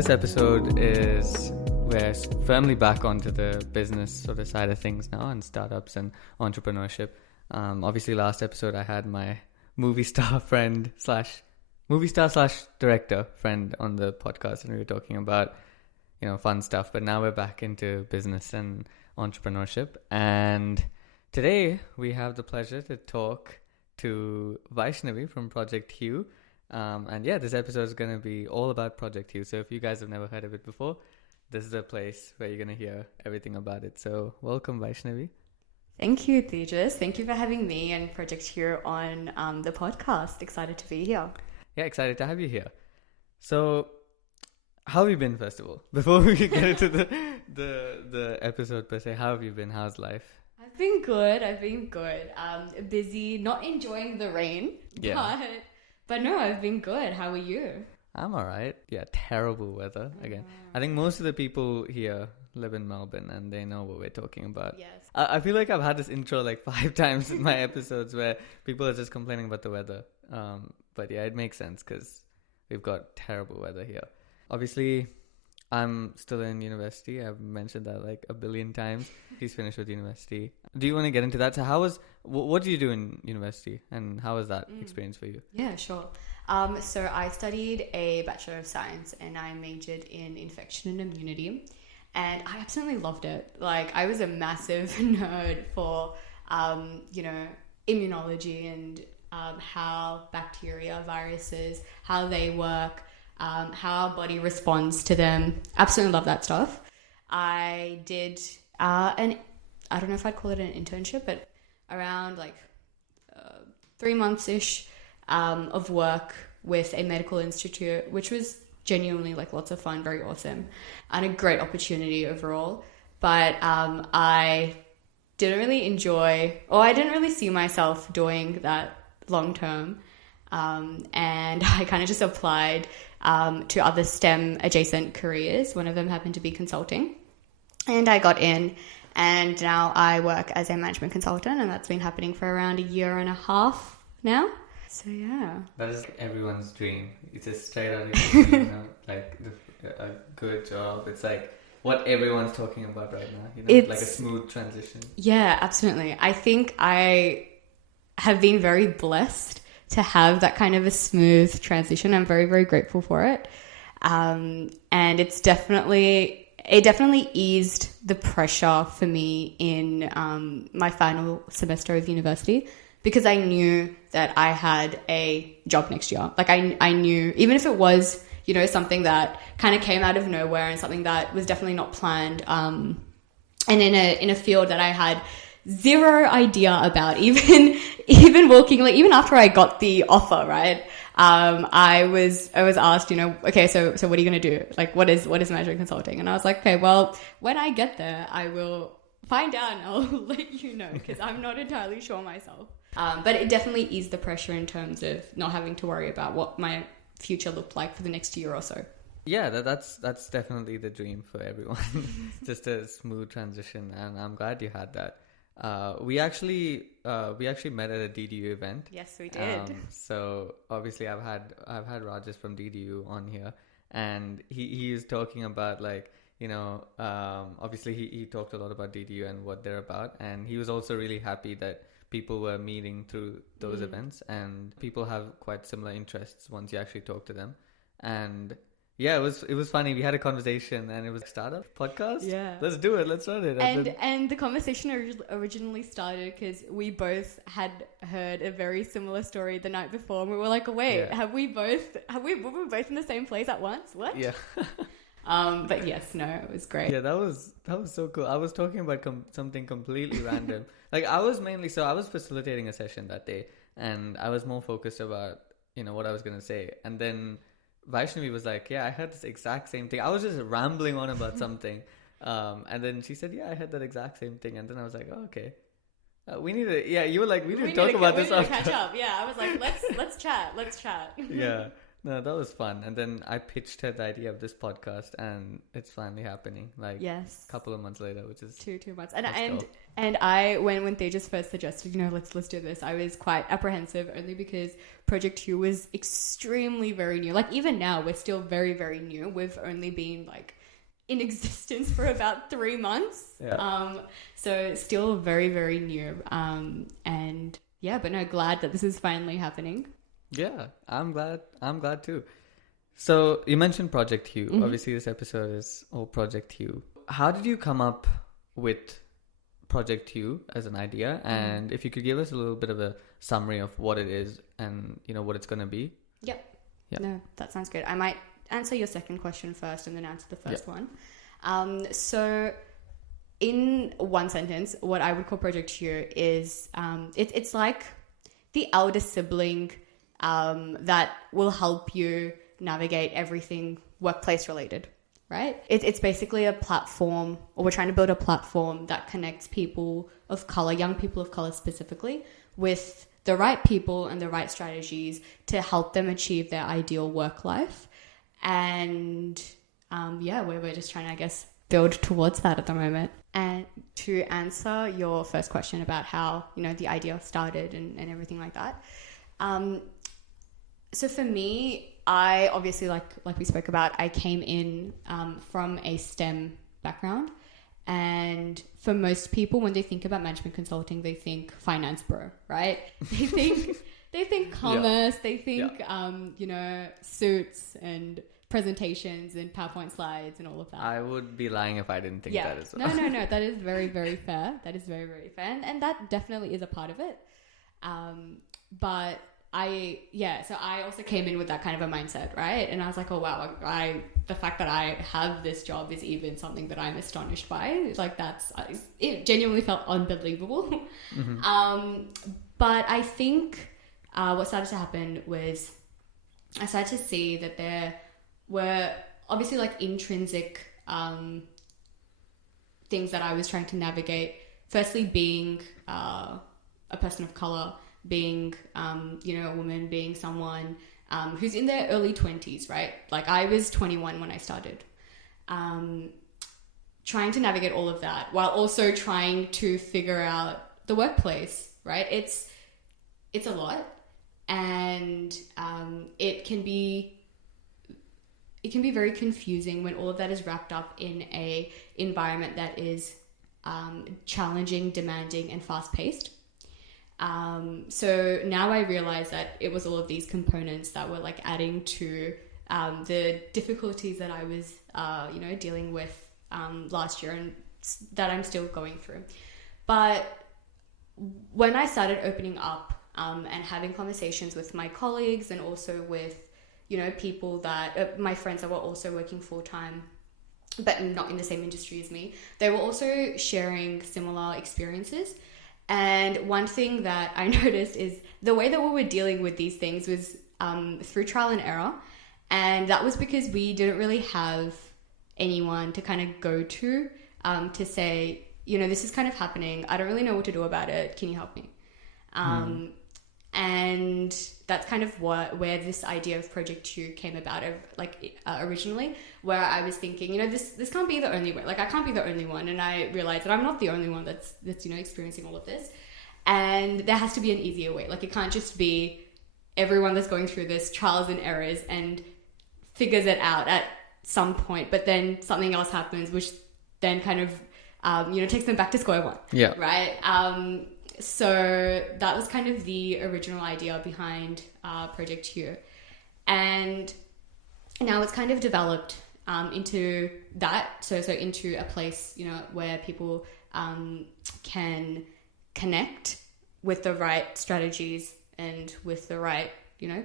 this episode is we're firmly back onto the business sort of side of things now and startups and entrepreneurship. Obviously, last episode I had my movie star slash director friend on the podcast, and we were talking about fun stuff. But now we're back into business and entrepreneurship, and today we have the pleasure to talk to Vaishnavi from Project Hue. This episode is going to be all about Project Hue. So if you guys have never heard of it before, this is a place where you're going to hear everything about it. So welcome, Vaishnavi. Thank you, Tejas. Thank you for having me and Project Hue on the podcast. Excited to be here. Yeah, excited to have you here. So how have you been, first of all? Before we get into the episode per se, how have you been? How's life? I've been good. Busy, not enjoying the rain. Yeah. But no, I've been good. How are you? I'm all right. Yeah, terrible weather again. I think most of the people here live in Melbourne and they know what we're talking about. Yes. I feel like I've had this intro like 5 times in my episodes where people are just complaining about the weather. But yeah, it makes sense because we've got terrible weather here. Obviously, I'm still in university. I've mentioned that like a billion times. He's finished with university. Do you want to get into that? So what do you do in university and how was that experience for you? Yeah, sure. So I studied a Bachelor of Science and I majored in Infection and Immunity, and I absolutely loved it. Like, I was a massive nerd for, immunology and how bacteria, viruses, how they work, how our body responds to them. Absolutely love that stuff. I did I don't know if I'd call it an internship, but around 3 months-ish of work with a medical institute, which was genuinely lots of fun, very awesome, and a great opportunity overall. But I didn't really see myself doing that long term. And I kind of just applied to other STEM adjacent careers. One of them happened to be consulting, and I got in, and now I work as a management consultant, and that's been happening for around 1.5 years now. So yeah, that is everyone's dream. It's just straight out of your dream, a good job. It's like what everyone's talking about right now, it's like a smooth transition. Yeah, absolutely. I think I have been very blessed to have that kind of a smooth transition. I'm very, very grateful for it. And it definitely eased the pressure for me in my final semester of university, because I knew that I had a job next year. Like, I knew, even if it was, something that kind of came out of nowhere and something that was definitely not planned, and in a field that I had zero idea about, even walking, even after I got the offer, right? I was asked, okay, so what are you going to do? What is management consulting? And I was like, okay, well, when I get there, I will find out and I'll let you know, because I'm not entirely sure myself. But it definitely eased the pressure in terms of not having to worry about what my future looked like for the next year or so. Yeah, that's definitely the dream for everyone. Just a smooth transition, and I'm glad you had that. We actually met at a DDU event. Yes, we did. So obviously I've had Rajesh from DDU on here, and he is talking about obviously he talked a lot about DDU and what they're about, and he was also really happy that people were meeting through those events, and people have quite similar interests once you actually talk to them. And yeah, it was funny. We had a conversation and it was startup podcast. Yeah. Let's do it. Let's run it. And the conversation originally started because we both had heard a very similar story the night before, and we were like, wait, yeah. were we both in the same place at once? What? Yeah. But yes, no, it was great. Yeah, that was so cool. I was talking about something completely random. I was facilitating a session that day, and I was more focused about, what I was going to say. And then Vaishnavi was like, yeah, I heard this exact same thing. I was just rambling on about something. And then she said, yeah, I heard that exact same thing. And then I was like, oh, okay. We need to, yeah, you were like, we need to talk about this after. Catch up. Yeah, I was like, let's chat. Yeah. No, that was fun. And then I pitched her the idea of this podcast, and it's finally happening. Like, Yes. a couple of months later, which is Two months. let's go. And I when they just first suggested, let's do this, I was quite apprehensive, only because Project Hue was extremely very new. Like, even now, we're still very, very new. We've only been like in existence for about 3 months. Yeah. So still very, very new. And yeah, but no, glad that this is finally happening. Yeah, I'm glad too. So you mentioned Project Hue. Mm-hmm. Obviously, this episode is all Project Hue. How did you come up with Project Hue as an idea? And if you could give us a little bit of a summary of what it is and what it's going to be. Yep. Yeah. No, that sounds good. I might answer your second question first and then answer the first one. So in one sentence, what I would call Project Hue is it's like the elder sibling that will help you navigate everything workplace related, right? It's basically a platform, or we're trying to build a platform that connects people of color, young people of color specifically, with the right people and the right strategies to help them achieve their ideal work life. And we're just trying to, I guess, build towards that at the moment. And to answer your first question about how, the idea started and everything like that. So for me, I obviously, like we spoke about, I came in from a STEM background. And for most people, when they think about management consulting, they think finance bro, right? They think commerce, they think, suits and presentations and PowerPoint slides and all of that. I would be lying if I didn't think that as well. No. That is very, very fair. That is very, very fair. And that definitely is a part of it. But so I also came in with that kind of a mindset, right? And I was like, oh wow, the fact that I have this job is even something that I'm astonished by. Like, it genuinely felt unbelievable. Mm-hmm. But I think what started to happen was I started to see that there were obviously like intrinsic things that I was trying to navigate. Firstly, being a person of color, being, a woman, being someone who's in their early 20s, right? Like, I was 21 when I started. Trying to navigate all of that while also trying to figure out the workplace, right? It's a lot. And it can be very confusing when all of that is wrapped up in a environment that is challenging, demanding, and fast-paced. So now I realize that it was all of these components that were like adding to the difficulties that I was, dealing with last year, and that I'm still going through. But when I started opening up and having conversations with my colleagues and also with, people that my friends that were also working full-time but not in the same industry as me, they were also sharing similar experiences. And one thing that I noticed is the way that we were dealing with these things was through trial and error. And that was because we didn't really have anyone to kind of go to say, this is kind of happening. I don't really know what to do about it. Can you help me? And that's kind of where this idea of Project Hue came about, originally, where I was thinking, this can't be the only way. Like, I can't be the only one. And I realized that I'm not the only one that's experiencing all of this. And there has to be an easier way. Like, it can't just be everyone that's going through this trials and errors and figures it out at some point, but then something else happens, which then kind of, takes them back to square one. Yeah. Right? So that was kind of the original idea behind Project Hue. And now it's kind of developed into that. So into a place, where people can connect with the right strategies and with the right,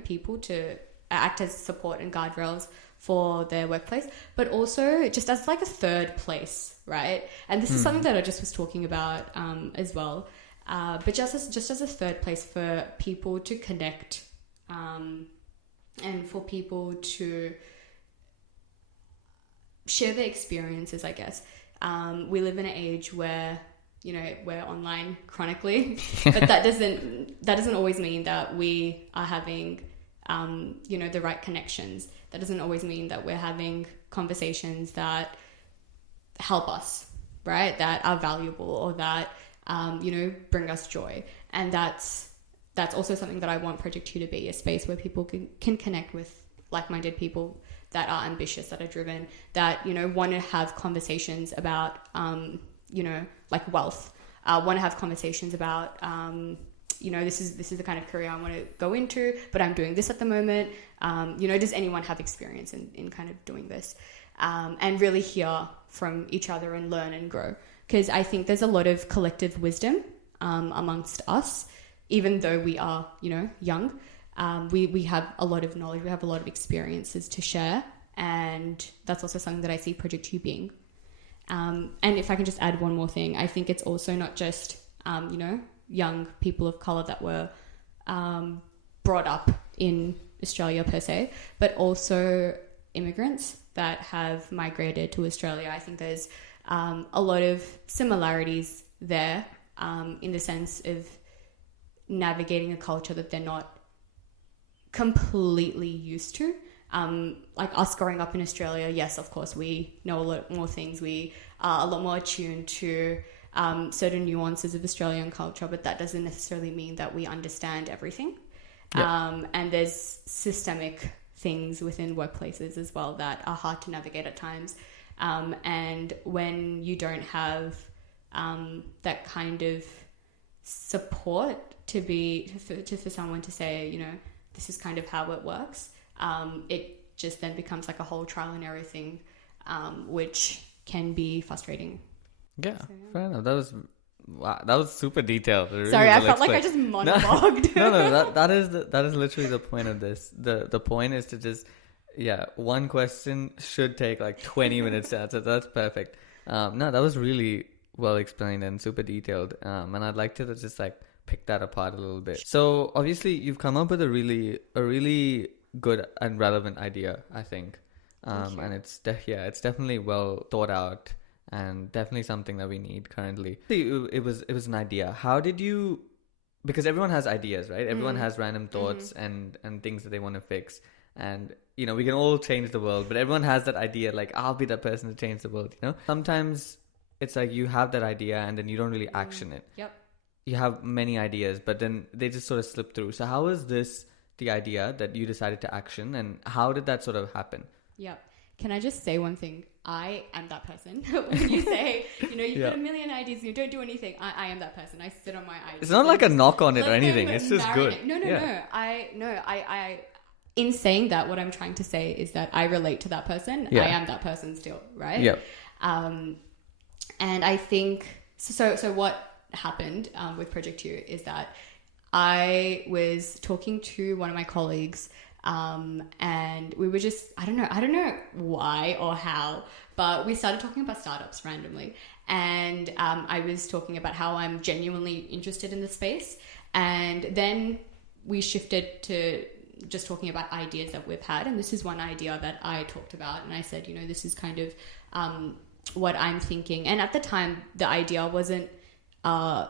people to act as support and guardrails for their workplace, but also just as like a third place, right? And this is something that I just was talking about as well. But just as a third place for people to connect, and for people to share their experiences, I guess. We live in an age where, we're online chronically, but that doesn't always mean that we are having the right connections. That doesn't always mean that we're having conversations that help us, right? That are valuable or that, bring us joy. And that's also something that I want Project Hue to be, a space where people can connect with like-minded people that are ambitious, that are driven, that, want to have conversations about, like wealth, want to have conversations about, this is the kind of career I want to go into, but I'm doing this at the moment. Does anyone have experience in kind of doing this? And really hear from each other and learn and grow. Because I think there's a lot of collective wisdom amongst us, even though we are, young. We have a lot of knowledge, we have a lot of experiences to share. And that's also something that I see Project Hue being. And if I can just add one more thing, I think it's also not just, young people of colour that were brought up in Australia per se, but also immigrants that have migrated to Australia. I think there's a lot of similarities there in the sense of navigating a culture that they're not completely used to. Like us growing up in Australia, yes, of course, we know a lot more things. We are a lot more attuned to certain nuances of Australian culture, but that doesn't necessarily mean that we understand everything. Yeah. And there's systemic things within workplaces as well that are hard to navigate at times. And when you don't have that kind of support for someone to say, this is kind of how it works, it just then becomes like a whole trial and error thing, which can be frustrating. Yeah, so, yeah. Fair enough. That was super detailed. Really Sorry, I felt like I just monologued. No, that is literally the point of this. The point is to just, one question should take like 20 minutes to answer. That's perfect. No, that was really well explained and super detailed. And I'd like to just like pick that apart a little bit. So obviously you've come up with a really good and relevant idea, I think. And it's definitely well thought out. And definitely something that we need currently. It was an idea. How did you... Because everyone has ideas, right? Everyone has random thoughts and things that they want to fix. And, we can all change the world. But everyone has that idea, like, I'll be that person to change the world, Sometimes it's like you have that idea and then you don't really action it. Yep. You have many ideas, but then they just sort of slip through. So how is this the idea that you decided to action? And how did that sort of happen? Yep. Can I just say one thing? I am that person. When you say, you've got a million ideas and you don't do anything, I am that person. I sit on my ideas. It's not like a knock on it or anything. It's just good. No. I in saying that, what I'm trying to say is that I relate to that person. Yeah. I am that person still, right? Yep. And I think, so what happened with Project Hue is that I was talking to one of my colleagues, and we were just, I don't know why or how, but we started talking about startups randomly. And I was talking about how I'm genuinely interested in the space. And then we shifted to just talking about ideas that we've had. And this is one idea that I talked about. And I said, this is kind of what I'm thinking. And at the time, the idea wasn't something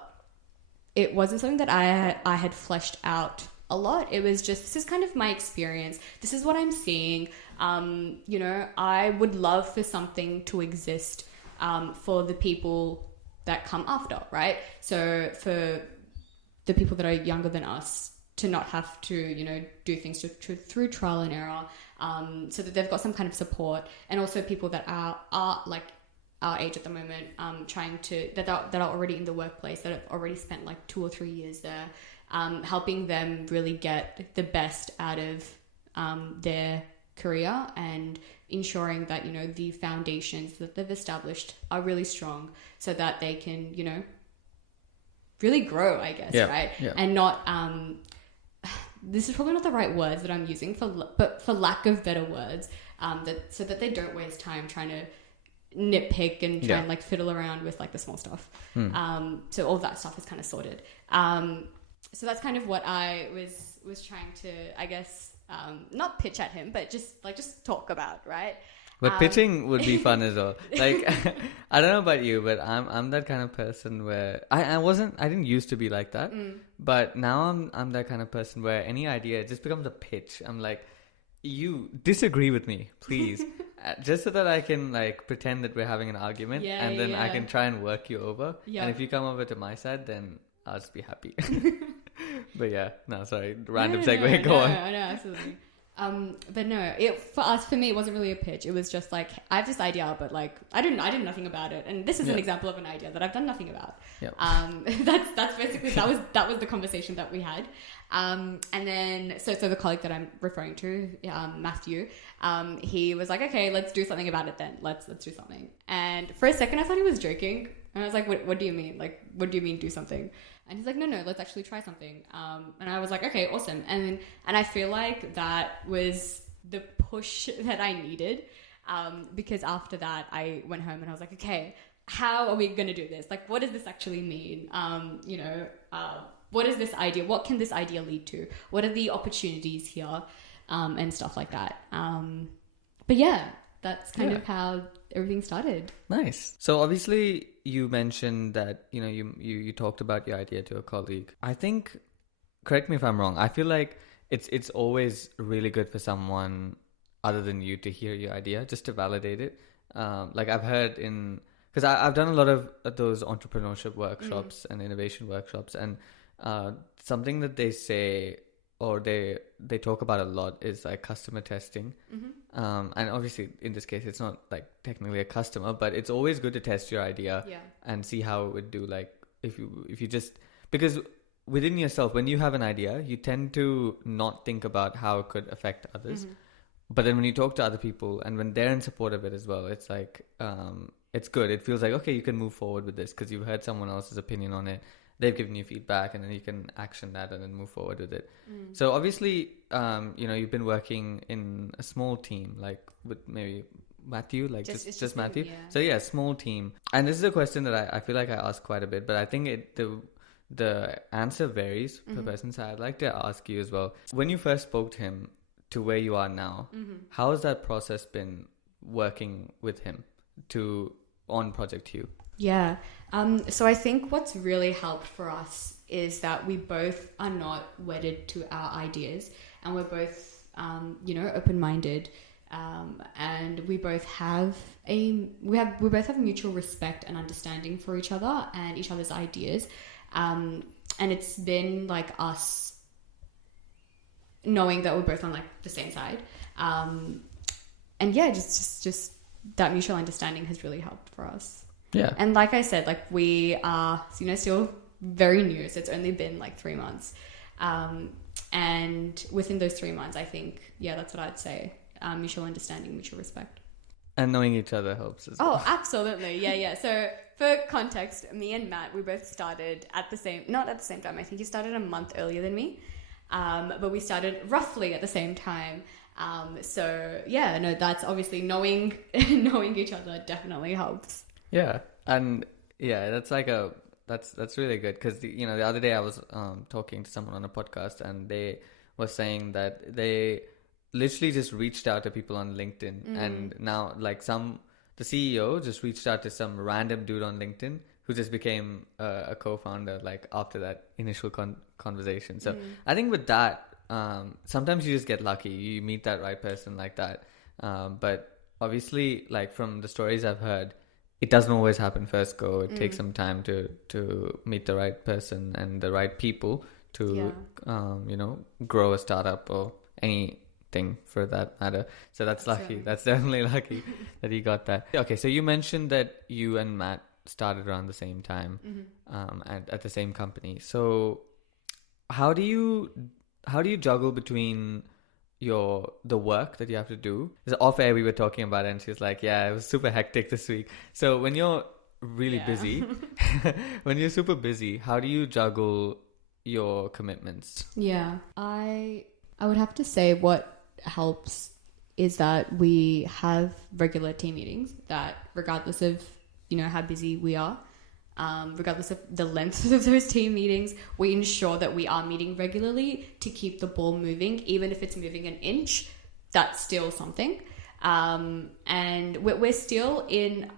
that I had fleshed out a lot. It was just, this is kind of my experience. This is what I'm seeing. I would love for something to exist for the people that come after, right? So for the people that are younger than us to not have to, do things through trial and error, so that they've got some kind of support. And also people that are like our age at the moment, that are already in the workplace, that have already spent like 2 or 3 years there, helping them really get the best out of their career and ensuring that, the foundations that they've established are really strong so that they can, really grow, I guess, right? Yeah. And not, this is probably not the right words that I'm using, but for lack of better words, so that they don't waste time trying to nitpick and try and like fiddle around with like the small stuff. So all that stuff is kind of sorted. So that's kind of what I was trying to, I guess, not pitch at him, but just talk about, right? But pitching would be fun as well. Like, I don't know about you, but I'm that kind of person where I didn't used to be like that, but now I'm that kind of person where any idea just becomes a pitch. I'm like, you disagree with me, please, just so that I can like pretend that we're having an argument, and then I can try and work you over. And if you come over to my side, then I'll just be happy. But yeah, no, sorry, random segue. Go on. No, absolutely. But no, for me, it wasn't really a pitch. It was just like, I have this idea, but like, I did nothing about it. And this is an example of an idea that I've done nothing about. Yep. That's basically, that was the conversation that we had. And then, so the colleague that I'm referring to, Matthew, he was like, okay, let's do something about it then. Let's do something. And for a second, I thought he was joking. And I was like, what do you mean? Like, what do you mean do something? And he's like, no, let's actually try something. And I was like, okay, awesome. And I feel like that was the push that I needed. Because after that, I went home and I was like, okay, how are we going to do this? Like, what does this actually mean? What is this idea? What can this idea lead to? What are the opportunities here? And stuff like that. But yeah, that's kind of how everything started. Nice. So obviously you mentioned that, you talked about your idea to a colleague. I think, correct me if I'm wrong, I feel like it's always really good for someone other than you to hear your idea, just to validate it. Like I've heard because I've done a lot of those entrepreneurship workshops and innovation workshops, and something that they say or they talk about a lot is like customer testing. And obviously in this case it's not like technically a customer, but it's always good to test your idea and see how it would do. Like if you just, because within yourself, when you have an idea, you tend to not think about how it could affect others. But then when you talk to other people and when they're in support of it as well, it's like it's good. It feels like, okay, you can move forward with this because you've heard someone else's opinion on it. They've given you feedback, and then you can action that and then move forward with it. So obviously, you've been working in a small team, like with maybe Matthew, like just Matthew. Yeah. So yeah, small team. And this is a question that I feel like I ask quite a bit, but I think the answer varies per person. So I'd like to ask you as well. When you first spoke to him to where you are now, how has that process been working with him on Project Hue? Yeah. So I think what's really helped for us is that we both are not wedded to our ideas, and we're both, open-minded, and we both have mutual respect and understanding for each other and each other's ideas, and it's been like us knowing that we're both on like the same side, and yeah, just that mutual understanding has really helped for us. Yeah. And like I said, like we are, still very new. So it's only been like 3 months. And within those 3 months, I think, that's what I'd say. Mutual understanding, mutual respect. And knowing each other helps as well. Oh, absolutely. Yeah. So for context, me and Matt, we both started not at the same time. I think he started a month earlier than me. But we started roughly at the same time. That's obviously knowing each other definitely helps. Yeah, and that's like that's really good because the other day I was talking to someone on a podcast, and they were saying that they literally just reached out to people on LinkedIn, and now like the CEO just reached out to some random dude on LinkedIn who just became a co-founder like after that initial conversation. So I think with that, sometimes you just get lucky, you meet that right person like that, but obviously like from the stories I've heard, it doesn't always happen first go. It takes some time to meet the right person and the right people to, grow a startup or anything for that matter. So that's lucky. That's definitely lucky that you got that. Okay, so you mentioned that you and Matt started around the same time at the same company. So how do you juggle between the work that you have to do? Off air we were talking about it, and she's like, yeah, it was super hectic this week. So when you're really busy, when you're super busy, how do you juggle your commitments? Yeah, I would have to say what helps is that we have regular team meetings that regardless of how busy we are, regardless of the length of those team meetings, we ensure that we are meeting regularly to keep the ball moving. Even if it's moving an inch, that's still something. And we're still in,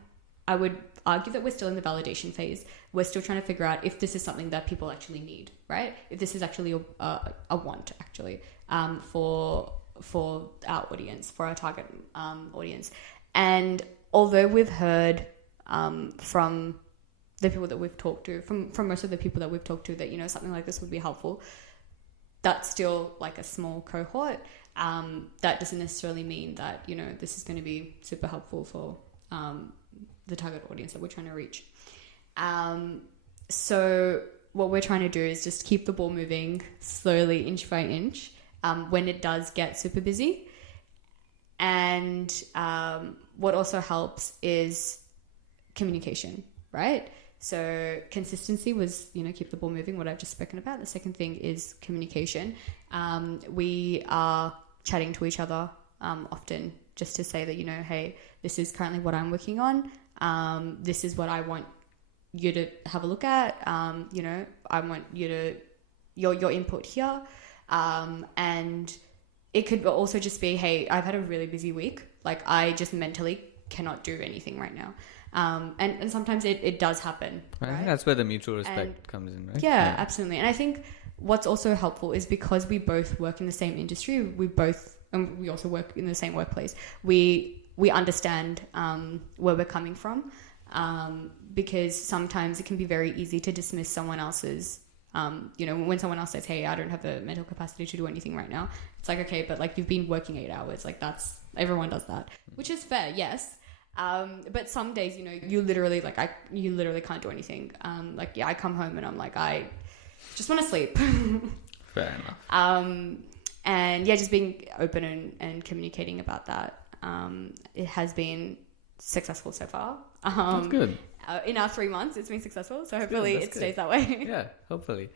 I would argue that we're still in the validation phase. We're still trying to figure out if this is something that people actually need, right? If this is actually a want, actually, for our audience, for our target audience. And although we've heard from the people that we've talked to, from most of the people that we've talked to, that, you know, something like this would be helpful, that's still like a small cohort. That doesn't necessarily mean that, you know, this is going to be super helpful for the target audience that we're trying to reach. So what we're trying to do is just keep the ball moving slowly, inch by inch, when it does get super busy. And what also helps is communication, right? So consistency was, you know, keep the ball moving, what I've just spoken about. The second thing is communication. We are chatting to each other often, just to say that, you know, hey, this is currently what I'm working on. This is what I want you to have a look at. You know, I want you to, your input here. And it could also just be, hey, I've had a really busy week. Like, I just mentally cannot do anything right now. And sometimes it does happen. I right? think that's where the mutual respect comes in, right? Yeah, absolutely. And I think what's also helpful is because we both work in the same industry, and we also work in the same workplace, we understand where we're coming from, because sometimes it can be very easy to dismiss someone else's, you know, when someone else says, hey, I don't have the mental capacity to do anything right now. It's like, okay, but like, you've been working 8 hours. Like, everyone does that, which is fair, yes. But some days, you know, you literally can't do anything. Like, yeah, I come home and I'm like, I just want to sleep. Fair enough. And yeah, just being open and communicating about that. It has been successful so far. That's good. In our 3 months, it's been successful. So hopefully it stays that way. Yeah, hopefully.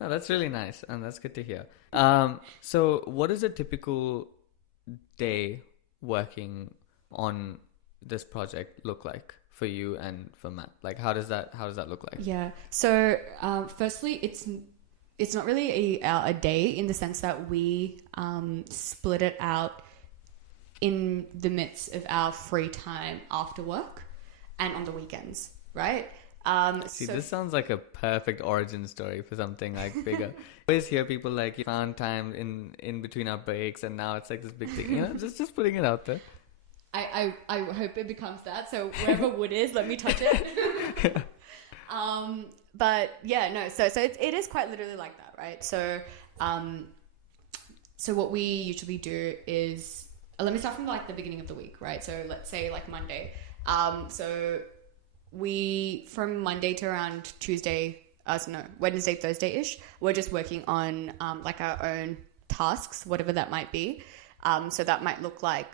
No, that's really nice. And that's good to hear. So what is a typical day working on this project look like for you and for Matt? Like, how does that look like? Yeah. So, firstly, it's not really a day, in the sense that we split it out in the midst of our free time after work and on the weekends, right? This sounds like a perfect origin story for something like bigger. I always hear people like, you found time in between our breaks, and now it's like this big thing. You know, just putting it out there. I hope it becomes that. So wherever wood is, let me touch it. But yeah, no. So it is quite literally like that, right? So what we usually do is, let me start from like the beginning of the week, right? So let's say like Monday. So we, from Monday to around Wednesday, Thursday-ish, we're just working on like our own tasks, whatever that might be. So that might look like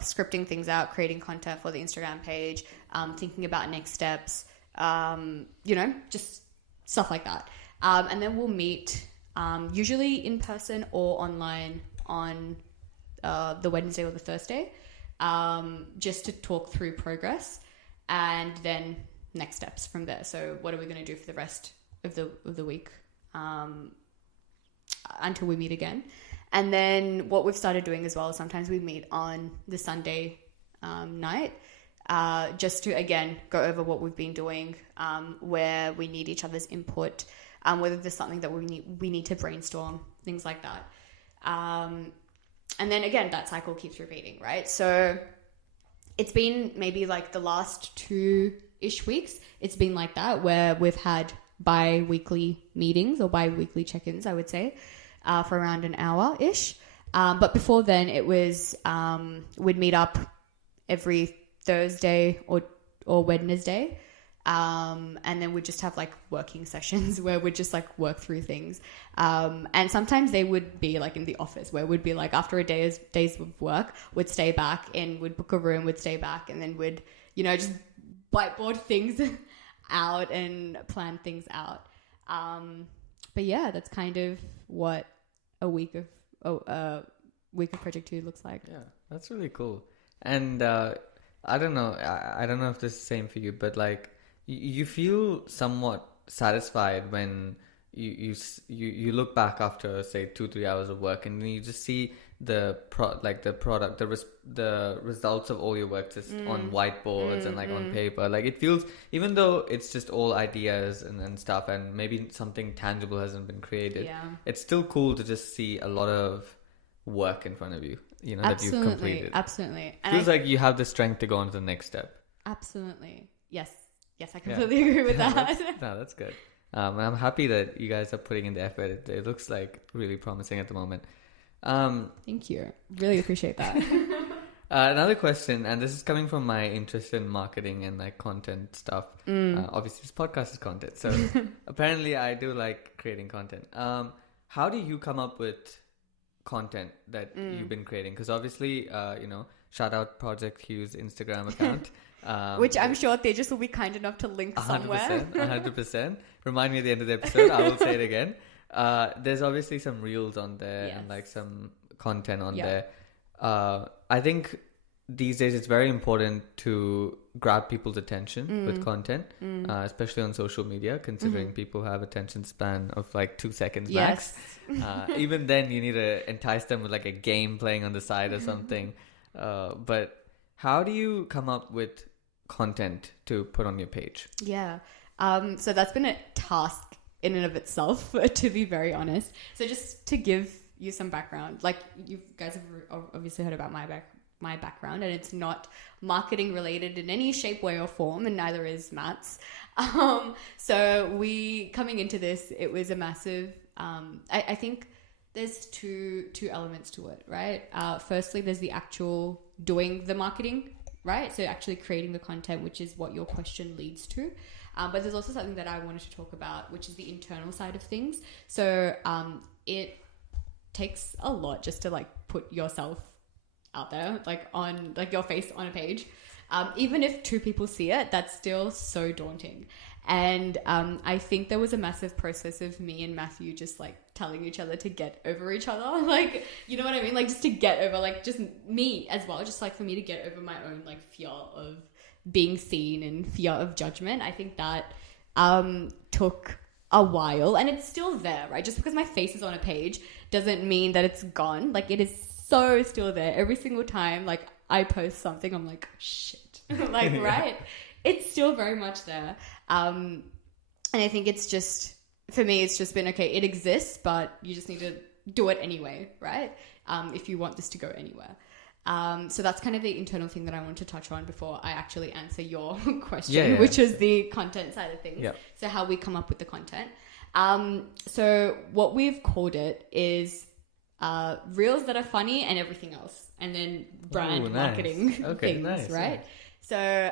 scripting things out, creating content for the Instagram page, thinking about next steps, you know, just stuff like that. And then we'll meet usually in person or online on the Wednesday or the Thursday, just to talk through progress and then next steps from there. So what are we going to do for the rest of the week until we meet again? And then what we've started doing as well, sometimes we meet on the Sunday night, just to, again, go over what we've been doing, where we need each other's input, whether there's something that we need to brainstorm, things like that. And then again, that cycle keeps repeating, right? So it's been maybe like the last 2-ish weeks, it's been like that, where we've had bi-weekly meetings or bi-weekly check-ins, I would say, for around an hour-ish. But before then, it was, we'd meet up every Thursday or Wednesday. And then we'd just have like working sessions where we'd just like work through things. And sometimes they would be like in the office, where we'd be like, after a days of work, we'd stay back and we'd book a room, we'd stay back, and then we'd, you know, just whiteboard things out and plan things out. But yeah, that's kind of what a week of Project Hue looks like. Yeah, that's really cool. And I don't know if this is the same for you, but like you feel somewhat satisfied when you look back after, say, 2-3 hours of work, and you just see the results of all your work just on whiteboards and like on paper. Like it feels, even though it's just all ideas and stuff, and maybe something tangible hasn't been created, it's still cool to just see a lot of work in front of you, you know, that you've completed. Absolutely. And feels like you have the strength to go on to the next step. Absolutely. Yes, I completely agree with that. That's good. And I'm happy that you guys are putting in the effort. It looks like really promising at the moment. Thank you. Really appreciate that. Another question, and this is coming from my interest in marketing and like content stuff. Obviously, this podcast is content, so apparently I do like creating content. How do you come up with content that you've been creating? Because obviously, shout out Project Hue's Instagram account. Which I'm sure Tejas will be kind enough to link 100%, somewhere. 100%. Remind me at the end of the episode. I will say it again. There's obviously some reels on there and like some content on there. I think these days it's very important to grab people's attention with content, especially on social media, considering people have attention span of like 2 seconds max. Even then you need to entice them with like a game playing on the side or something. But how do you come up with content to put on your page? So that's been a task in and of itself, to be very honest. So just to give you some background, like you guys have obviously heard about my background, and it's not marketing related in any shape, way or form, and neither is Matt's. So coming into this, it was a massive, I think there's two elements to it, right? Firstly, there's the actual doing the marketing, right? So actually creating the content, which is what your question leads to. But there's also something that I wanted to talk about, which is the internal side of things. So it takes a lot just to like put yourself out there, like on like your face on a page. Even if 2 people see it, that's still so daunting. And I think there was a massive process of me and Matthew just like telling each other to get over each other. Like, you know what I mean? Like just to get over, like just me as well. Just like for me to get over my own like fear of being seen and fear of judgment. I think that took a while, and it's still there, right? Just because my face is on a page doesn't mean that it's gone. Like it is so still there. Every single time like I post something, I'm like, shit. Like, right? It's still very much there. And I think it's just, for me, it's just been, okay, it exists, but you just need to do it anyway, right? If you want this to go anywhere. So that's kind of the internal thing that I want to touch on before I actually answer your question, which is the content side of things. So how we come up with the content. So what we've called it is reels that are funny and everything else, and then brand marketing things, right? So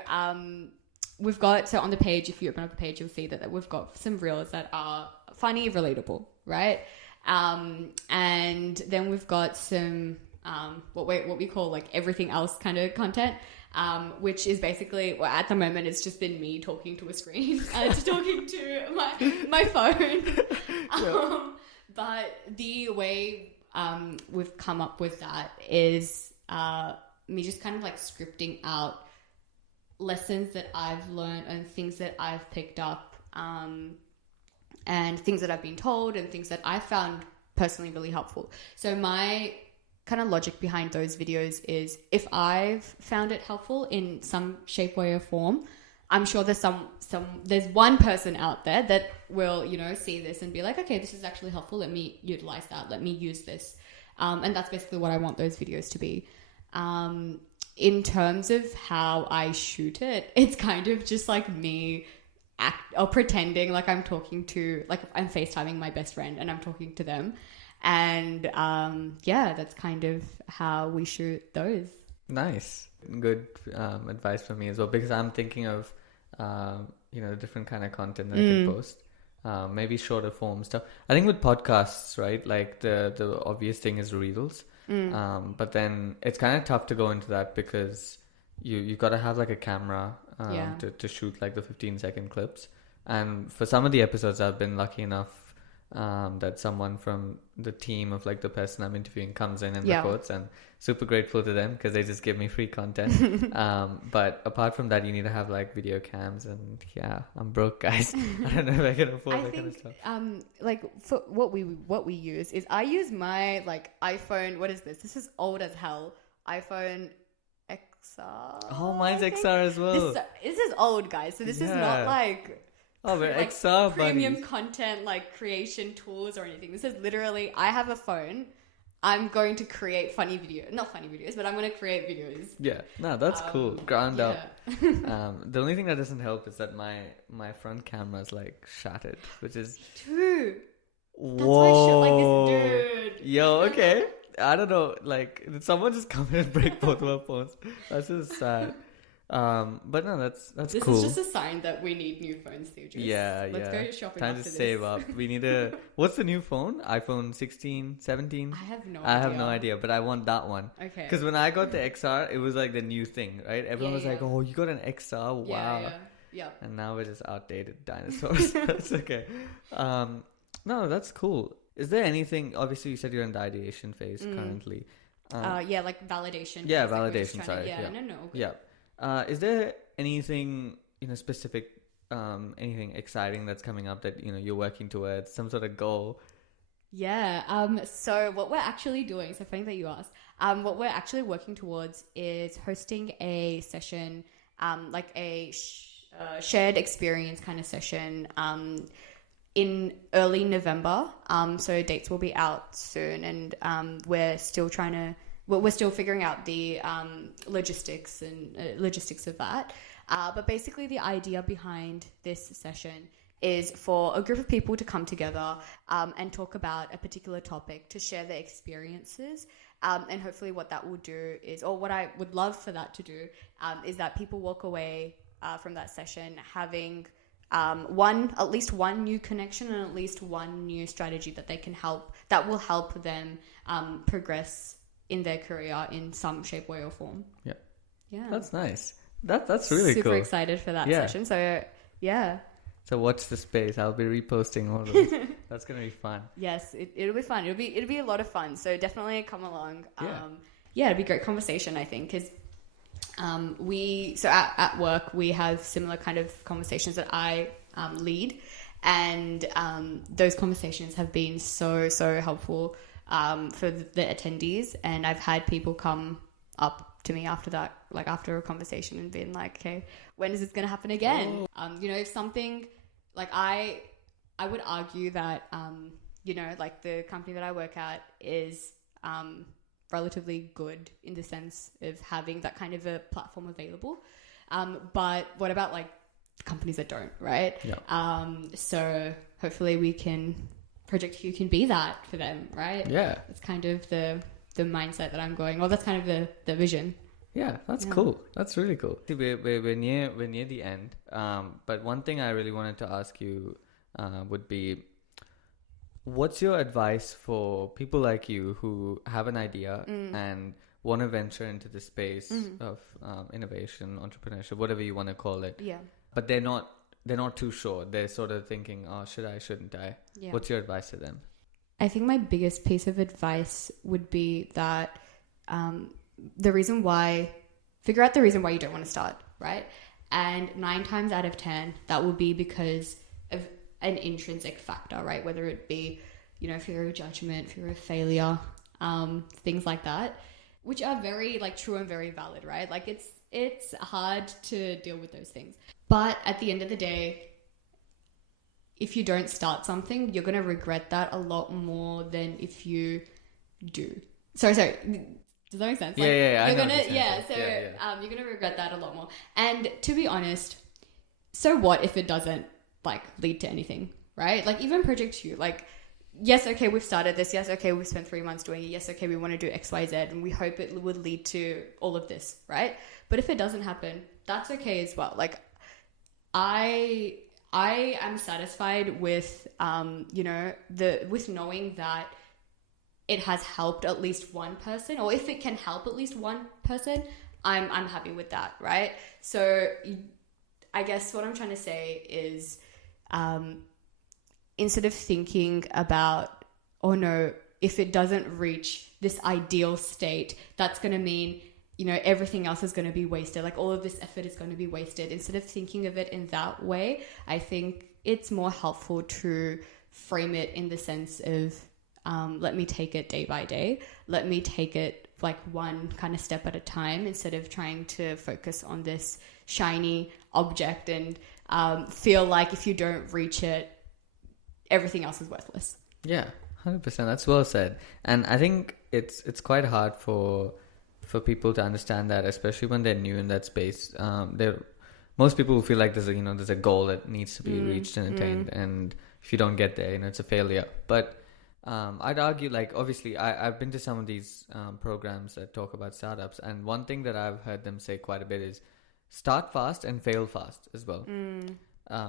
we've got, so on the page, if you open up the page, you'll see that we've got some reels that are funny, relatable, right? And then we've got some what we call like everything else kind of content, which is basically, well, at the moment it's just been me talking to a screen, talking to my phone. But the way we've come up with that is me just kind of like scripting out lessons that I've learned and things that I've picked up, and things that I've been told and things that I found personally really helpful. So my kind of logic behind those videos is, if I've found it helpful in some shape, way or form, I'm sure there's there's one person out there that will, you know, see this and be like, okay, this is actually helpful. Let me utilize that. Let me use this. And that's basically what I want those videos to be. In terms of how I shoot it, it's kind of just like me pretending like I'm talking to, like I'm FaceTiming my best friend and I'm talking to them. And that's kind of how we shoot those. Nice. Good advice for me as well, because I'm thinking of different kind of content that I can post. Maybe shorter form stuff. I think with podcasts, right, like the obvious thing is reels. But then it's kind of tough to go into that because you got to have like a camera to shoot like the 15-second clips. And for some of the episodes, I've been lucky enough that someone from the team of like the person I'm interviewing comes in and Yeah. records, and super grateful to them because they just give me free content. But apart from that, you need to have like video cams, and yeah, I'm broke, guys. I don't know if I can afford that kind of stuff. Like for what we use is I use my like iPhone. What is this? This is old as hell. iPhone XR. Oh, mine's I think. XR as well. This is old, guys. So this is not like we're like XR premium buddies. content like creation tools or anything. This is literally I have a phone. I'm going to create funny videos, not funny videos, but I'm going to create videos. Yeah, no, that's cool. Ground up. Yeah. The only thing that doesn't help is that my front camera is like shattered, which is Dude, that's whoa. why shit like this, dude. Yo, okay. I don't know. Like, did someone just come in and break both of our phones? That's just sad. But no, that's This cool. is just a sign that we need new phones, Steve. Let's go shopping Time after to this. save up. We need a. What's the new phone? iPhone 16, 17? I have no idea. But I want that one. Okay. Because when I got the XR, it was like the new thing, right? Everyone was like, "Oh, you got an XR? Wow!" Yeah. And now we're just outdated dinosaurs. That's okay. No, that's cool. Is there anything? Obviously, you said you're in the ideation phase currently. Yeah, like validation. Yeah, phase, like we're just validation. trying Sorry. to- Yeah. No. Okay. Yeah. Is there anything specific, anything exciting that's coming up that you're working towards, some sort of goal? Yeah. So what we're actually doing, so funny that you asked, what we're actually working towards is hosting a session, like a shared experience kind of session, in early November. So dates will be out soon, and we're still we're still figuring out the logistics of that. But basically the idea behind this session is for a group of people to come together and talk about a particular topic, to share their experiences. And hopefully what that will do is, or what I would love for that to do, is that people walk away from that session having at least one new connection and at least one new strategy that will help them progress in their career in some shape, way, or form. Yeah. Yeah. That's nice. That's really super cool. Super excited for that session. So, yeah. So watch the space. I'll be reposting all of this. That's gonna be fun. Yes, it'll be fun. It'll be a lot of fun. So definitely come along. Yeah. It'd be a great conversation, I think, because at work we have similar kind of conversations that I lead, and those conversations have been so helpful for the attendees, and I've had people come up to me after that, like after a conversation, and been like, okay, when is this going to happen again? If something like I would argue that like the company that I work at is relatively good in the sense of having that kind of a platform available, but what about like companies that don't, right? Yeah. So hopefully Project Hue can be that for them, right? Yeah. It's kind of the mindset that I'm going, or that's kind of the vision. Yeah, that's cool. That's really cool. See, we're near the end. But one thing I really wanted to ask you would be, what's your advice for people like you who have an idea and want to venture into the space of innovation, entrepreneurship, whatever you want to call it? Yeah. But they're not too sure. They're sort of thinking, oh, shouldn't I? Yeah. What's your advice to them? I think my biggest piece of advice would be that figure out the reason why you don't want to start, right? And 9 times out of 10, that will be because of an intrinsic factor, right? Whether it be, fear of judgment, fear of failure, things like that, which are very like true and very valid, right? Like it's hard to deal with those things. But at the end of the day, if you don't start something, you're going to regret that a lot more than if you do. Sorry. Does that make sense? Yeah. You're going to regret that a lot more. And to be honest, so what if it doesn't like lead to anything, right? Like even Project Hue, like, yes, okay, we've started this. Yes, okay, we've spent 3 months doing it. Yes, okay, we want to do X, Y, Z, and we hope it would lead to all of this, right? But if it doesn't happen, that's okay as well. Like I am satisfied with, with knowing that it has helped at least one person, or if it can help at least one person, I'm happy with that, right? So I guess what I'm trying to say is, instead of thinking about, oh no, if it doesn't reach this ideal state, that's going to mean, everything else is going to be wasted. Like all of this effort is going to be wasted. Instead of thinking of it in that way, I think it's more helpful to frame it in the sense of, let me take it day by day. Let me take it like one kind of step at a time, instead of trying to focus on this shiny object and feel like if you don't reach it, everything else is worthless. Yeah, 100%. That's well said. And I think it's quite hard for people to understand that, especially when they're new in that space. Most people feel like there's a goal that needs to be reached and attained, and if you don't get there, it's a failure. But I'd argue, like, obviously I've been to some of these programs that talk about startups, and one thing that I've heard them say quite a bit is start fast and fail fast as well,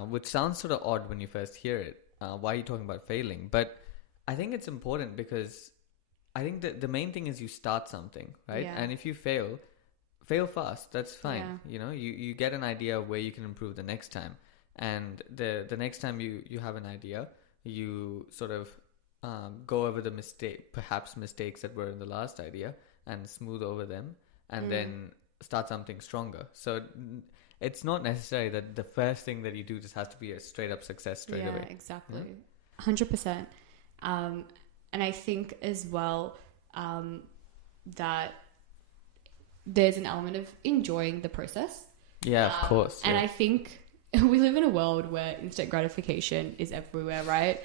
which sounds sort of odd when you first hear it. Why are you talking about failing? But I think it's important, because I think that the main thing is you start something, right? Yeah. And if you fail fast. That's fine. Yeah. You get an idea of where you can improve the next time. And the next time you have an idea, you sort of go over the mistakes that were in the last idea and smooth over them, and then start something stronger. So it's not necessary that the first thing that you do just has to be a straight up success straight away. Yeah, exactly. 100%. And I think as well that there's an element of enjoying the process. Yeah, of course. And I think we live in a world where instant gratification is everywhere, right?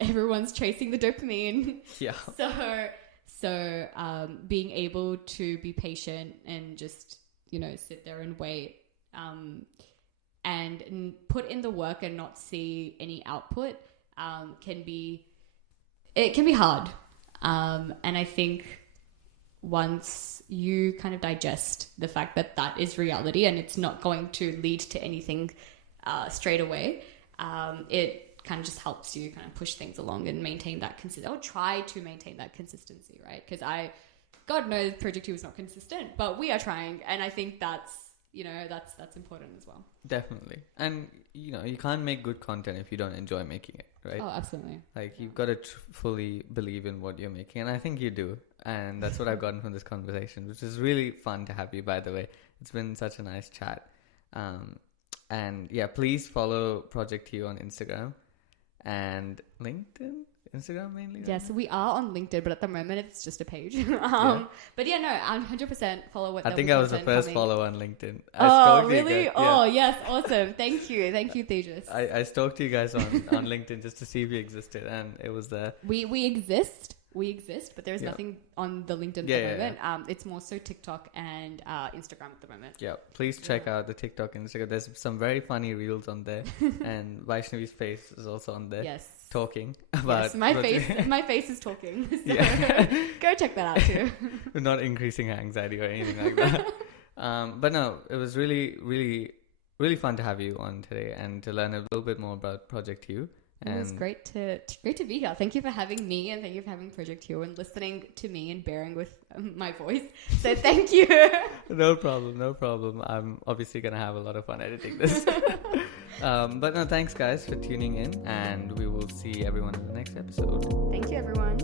Everyone's chasing the dopamine. Yeah. So being able to be patient and just, sit there and wait and put in the work and not see any output can be hard. And I think once you kind of digest the fact that that is reality and it's not going to lead to anything straight away, it kind of just helps you kind of push things along and maintain that or try to maintain that consistency, right? Because God knows Project Hue is not consistent, but we are trying, and I think that's important as well. Definitely. And you can't make good content if you don't enjoy making it, right? Oh, absolutely. Like, you've got to fully believe in what you're making, and I think you do. And that's what I've gotten from this conversation, which is really fun to have you, by the way. It's been such a nice chat. And yeah, please follow Project Hue on Instagram and LinkedIn. Instagram mainly? Right? Yes, we are on LinkedIn, but at the moment it's just a page. But yeah, no, 100% follow what. I think I was the first follower on LinkedIn. Oh, really? Oh, yes, awesome. Thank you, Tejas. I stalked you guys on LinkedIn just to see if you existed, and it was there. We exist, but there's nothing on the LinkedIn at the moment. Yeah. It's more so TikTok and Instagram at the moment. Yeah, please check out the TikTok and Instagram. There's some very funny reels on there, and Vaishnavi's face is also on there. Yes. Talking about... Yes, my face is talking. So go check that out too. We're not increasing her anxiety or anything like that. But no, it was really, really, really fun to have you on today and to learn a little bit more about Project Hue. It was great to be here. Thank you for having me, and thank you for having Project Hue and listening to me and bearing with my voice. So thank you. No problem. I'm obviously going to have a lot of fun editing this. But no, thanks guys for tuning in, and we will see everyone in the next episode. Thank you, everyone.